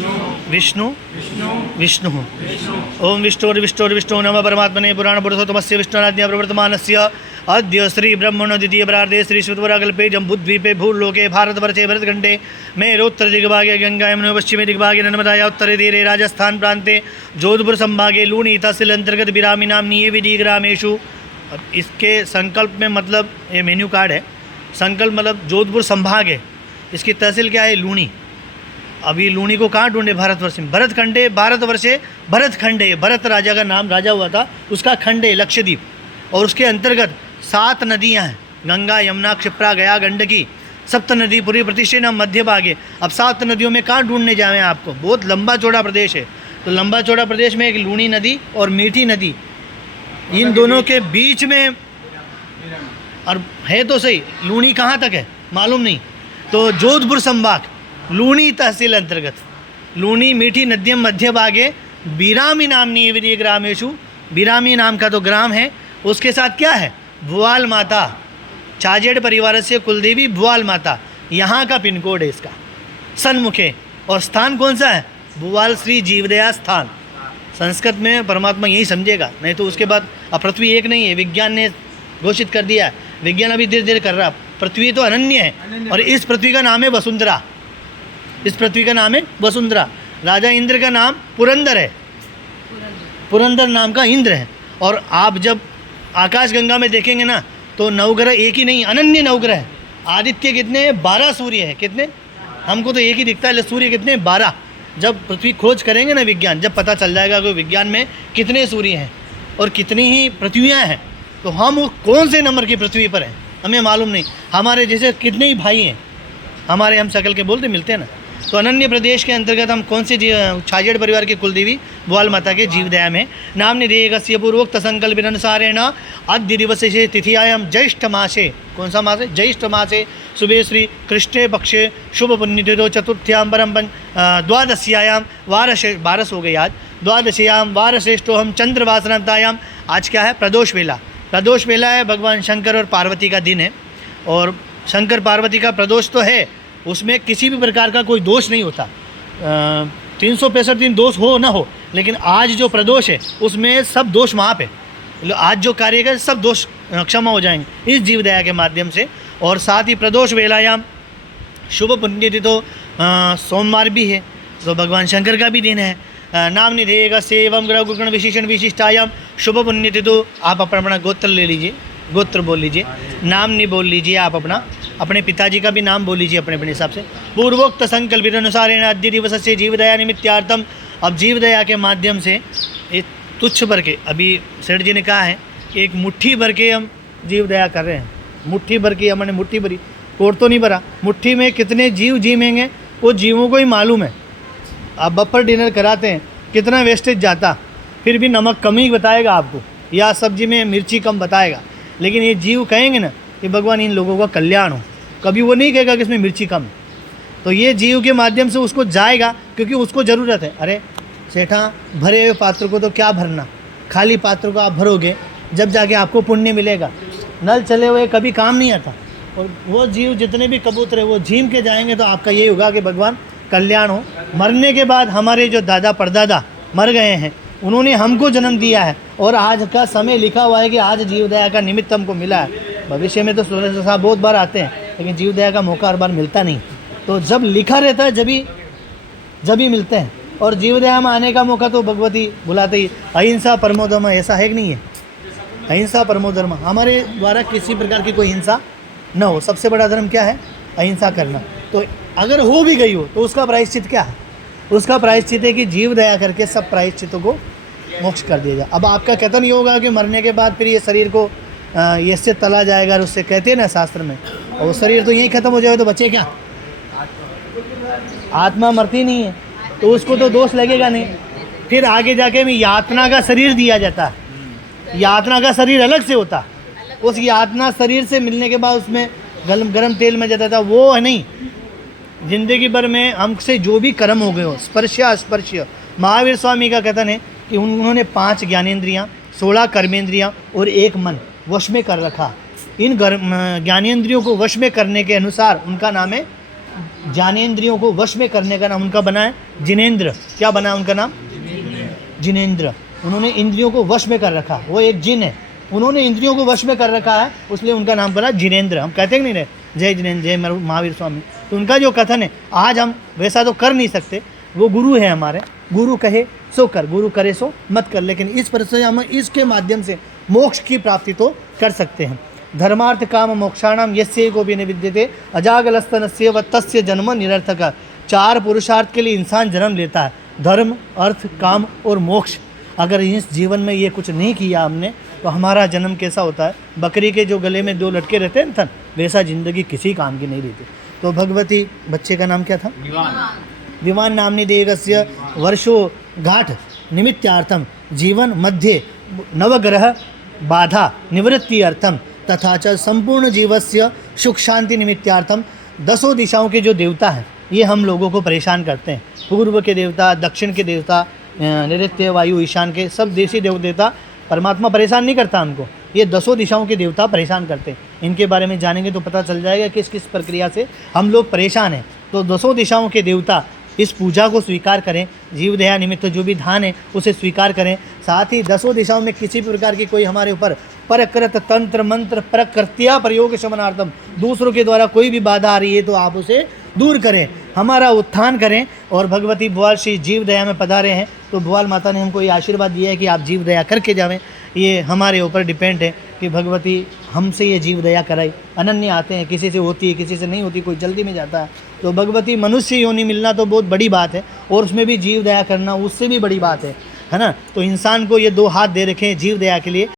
विष्णु विष्णु ओम विष्णु नमः परमात्मने पुराण पुरुषोत्तमस्य विष्णुराज्ञा प्रवर्तमानस्य अद्य श्री ब्रह्मणो द्वितीय प्रार्धे श्री शुद्धवराकल्पे जम्बूद्वीपे भूलोके भारतवर्षे भरतखण्डे मेरोत्तर दिग्भागे गंगा यमुना पश्चिमे दिग्भागे नर्मदाया उत्तरे तीरे राजस्थान प्रांते जोधपुर संभागे लूणी तहसील अंतर्गत बिरामी नामनी विधि ग्रामेशु। इसके संकल्प में मतलब ये मेन्यू कार्ड है। संकल्प मतलब जोधपुर संभाग है, इसकी तहसील क्या है लूणी। अभी लूणी को कहाँ ढूंढे भारतवर्ष में, भरतखंडे भारतवर्षे भरतखंडे, भरत राजा का नाम राजा हुआ था, उसका खंडे लक्षद्वीप, और उसके अंतर्गत 7 नदियाँ हैं, गंगा यमुना क्षिप्रा गया गंडकी, सप्त नदी पूरी प्रतिष्ठित नाम मध्य भागे। अब 7 नदियों में कहाँ ढूंढने जाएँ आपको, बहुत लंबा चौड़ा प्रदेश है। तो लंबा चौड़ा प्रदेश में एक लूणी नदी और मीठी नदी, इन दोनों के बीच में, और है तो सही लूणी कहाँ तक है मालूम नहीं, तो जोधपुर संभाग लूणी तहसील अंतर्गत लूणी मीठी नद्यम मध्य भागे बिरामी नामनी विधि ग्रामेशु। बिरामी नाम का तो ग्राम है, उसके साथ क्या है भुआल माता, चाजेड़ परिवार से कुलदेवी भुआल माता, यहाँ का पिन कोड है इसका सन्मुखे। और स्थान कौन सा है, भुआल श्री जीवदया स्थान। संस्कृत में परमात्मा यही समझेगा, नहीं तो उसके बाद अब पृथ्वी एक नहीं है, विज्ञान ने घोषित कर दिया है, विज्ञान अभी धीरे धीरे कर रहा। पृथ्वी तो अनन्य है, और इस पृथ्वी का नाम है वसुंधरा, इस पृथ्वी का नाम है वसुंधरा। राजा इंद्र का नाम पुरंदर है, पुरंदर नाम का इंद्र है। और आप जब आकाश गंगा में देखेंगे ना, तो नवग्रह एक ही नहीं, अनन्य नवग्रह है। आदित्य कितने 12 सूर्य है, कितने हमको तो एक ही दिखता है, सूर्य कितने 12। जब पृथ्वी खोज करेंगे ना विज्ञान, जब पता चल जाएगा कि विज्ञान में कितने सूर्य हैं और कितनी ही पृथ्वियाँ हैं, तो हम कौन से नंबर की पृथ्वी पर हैं हमें मालूम नहीं। हमारे जैसे कितने ही भाई हैं हमारे, हम सकल के बोलते मिलते हैं ना। तो अनन्य प्रदेश के अंतर्गत हम कौन से छाजेड़ परिवार की कुलदेवी भुआल माता के जीवदया में नाम निधेयस्य पूर्वोक्त संकल्प अनुसारेण अद्य दिवसे तिथियायाम ज्येष्ठ मासे, कौन सा मास है ज्येष्ठ मासे, सुबह श्री कृष्णे पक्षे शुभ पुण्यतिथौ चतुर्थ्यां परम द्वादश्यायाम वार 12 हो गई आज, द्वादश्याम वार श्रेष्ठो हम चंद्रवासनतायाम। आज क्या है प्रदोष वेला, प्रदोष वेला है, भगवान शंकर और पार्वती का दिन है। और शंकर पार्वती का प्रदोष तो है, उसमें किसी भी प्रकार का कोई दोष नहीं होता, 365 दिन दोष हो ना हो, लेकिन आज जो प्रदोष है उसमें सब दोष वहाँ पे, आज जो कार्य कर सब दोष क्षमा हो जाएंगे इस जीवदया के माध्यम से। और साथ ही प्रदोष वेलायाम शुभ पुण्यतिथि सोमवार भी है, तो भगवान शंकर का भी दिन है। नाम निधेयक से एवं ग्रह गुण विशेषण विशिष्टायाम शुभ पुण्यतिथि। आप अपना गोत्र ले लीजिए, गोत्र बोल लीजिए, नाम नहीं बोल लीजिए, आप अपने पिताजी का भी नाम बोल लीजिए अपने अपने हिसाब से। पूर्वोक्त संकल्पित अनुसार अद्य दिवस से जीवदया निमित्तार्थम। अब जीवदया के माध्यम से एक तुच्छ भर के, अभी सेठ जी ने कहा है कि एक मुट्ठी भर के हम जीवदया कर रहे हैं, मुट्ठी भर की, हमने मुट्ठी भरी, कोट तो नहीं भरा, मुट्ठी में कितने जीव जीवेंगे वो जीवों को ही मालूम है। आप बफर डिनर कराते हैं, कितना वेस्टेज जाता, फिर भी नमक कम ही बताएगा आपको, या सब्जी में मिर्ची कम बताएगा, लेकिन ये जीव कहेंगे ना कि भगवान इन लोगों का कल्याण हो, कभी वो नहीं कहेगा कि इसमें मिर्ची कम। तो ये जीव के माध्यम से उसको जाएगा, क्योंकि उसको ज़रूरत है। अरे सेठा, भरे हुए पात्र को तो क्या भरना, खाली पात्र को आप भरोगे जब जाके आपको पुण्य मिलेगा। नल चले हुए कभी काम नहीं आता। और वो जीव जितने भी कबूतर है वो झीम के जाएंगे, तो आपका यही होगा कि भगवान कल्याण हो। मरने के बाद हमारे जो दादा परदादा मर गए हैं, उन्होंने हमको जन्म दिया है, और आज का समय लिखा हुआ है कि आज जीवदया का निमित्त हमको मिला है। भविष्य में तो सूर्य साहब बहुत बार आते हैं, लेकिन जीवदया का मौका हर बार मिलता नहीं। तो जब लिखा रहता है जब ही मिलते हैं। और जीवदया में आने का मौका तो भगवती बुलाते ही। अहिंसा परमो धर्म, ऐसा है कि नहीं है, अहिंसा परमो धर्म। हमारे द्वारा किसी प्रकार की कोई हिंसा न हो, सबसे बड़ा धर्म क्या है, अहिंसा करना। तो अगर हो भी गई हो तो उसका प्रायश्चित क्या है, उसका प्रायश्चित है कि जीवदया करके सब प्रायश्चितों को मोक्ष कर दिया जाए। अब आपका कथन ये होगा कि मरने के बाद फिर ये शरीर को ये से तला जाएगा, और उससे कहते हैं ना शास्त्र में, और वो शरीर तो यहीं खत्म हो जाए तो बचे क्या, आत्मा मरती नहीं है, तो उसको तो दोष लगेगा नहीं। फिर आगे जाके में यातना का शरीर दिया जाता है, यातना का शरीर अलग से होता, उस यातना शरीर से मिलने के बाद उसमें गरम तेल में जाता था, वो है नहीं। जिंदगी भर में हमसे जो भी कर्म हो गए हो, स्पर्श अस्पर्श, महावीर स्वामी का कथन है कि उन्होंने 5 ज्ञानेंद्रियाँ, 16 कर्मेंद्रियाँ और 1 मन वश में कर रखा। इन ज्ञानेंद्रियों को वश में करने के अनुसार उनका नाम है ज्ञानेंद्रियों को वश में करने का नाम उनका बना है जिनेंद्र। क्या बना है उनका नाम? जिनेंद्र। उन्होंने इंद्रियों को वश में कर रखा, वो एक जिन है, उन्होंने इंद्रियों को वश में कर रखा है, इसलिए उनका नाम पड़ा जिनेंद्र। हम कहते हैं कि नहीं रहे जय जिनेंद्र, जय महावीर स्वामी। तो उनका जो कथन है, आज हम वैसा तो कर नहीं सकते, वो गुरु है हमारे, गुरु कहे सो कर, गुरु करे सो मत कर, लेकिन इस पर से हम इसके माध्यम से मोक्ष की प्राप्ति तो कर सकते हैं। धर्मार्थ काम मोक्षाणाम यस्य को भी निविद्यते अजागलस्तनस्य व तस्य जन्म निरर्थक। 4 पुरुषार्थ के लिए इंसान जन्म लेता है, धर्म, अर्थ, काम और मोक्ष। अगर इस जीवन में ये कुछ नहीं किया हमने तो हमारा जन्म कैसा होता है? बकरी के जो गले में 2 लटके रहते हैं थन, वैसा जिंदगी किसी काम की नहीं रहती। तो भगवती, बच्चे का नाम क्या था? विमान नामनी देगस्य वर्षो घाट निमित्तार्थम जीवन मध्य नवग्रह बाधा निवृत्ति अर्थम तथा च संपूर्ण जीवस्य सुख शांति निमित्तार्थम। 10 दिशाओं के जो देवता हैं ये हम लोगों को परेशान करते हैं। पूर्व के देवता, दक्षिण के देवता, नैऋत्य, वायु, ईशान के सब देशी देवता, परमात्मा परेशान नहीं करता हमको, ये 10 दिशाओं के देवता परेशान करते हैं। इनके बारे में जानेंगे तो पता चल जाएगा किस किस प्रक्रिया से हम लोग परेशान हैं। तो 10 दिशाओं के देवता इस पूजा को स्वीकार करें, जीव दया निमित्त जो भी धान है उसे स्वीकार करें। साथ ही 10 दिशाओं में किसी प्रकार की कोई हमारे ऊपर परकृत तंत्र मंत्र प्रकृत्या प्रयोग शमनार्थम, दूसरों के द्वारा कोई भी बाधा आ रही है तो आप उसे दूर करें, हमारा उत्थान करें। और भगवती भुआल श्री जीव दया में पधारे हैं, तो भुआल माता ने हमको ये आशीर्वाद दिया है कि आप जीव दया करके जावें। ये हमारे ऊपर डिपेंड है कि भगवती हमसे ये जीव दया कराई। अनन्य आते हैं, किसी से होती है, किसी से नहीं होती, कोई जल्दी में जाता है। तो भगवती मनुष्य योनि मिलना तो बहुत बड़ी बात है, और उसमें भी जीव दया करना उससे भी बड़ी बात है ना। तो इंसान को ये 2 हाथ दे रखे हैं जीव दया के लिए,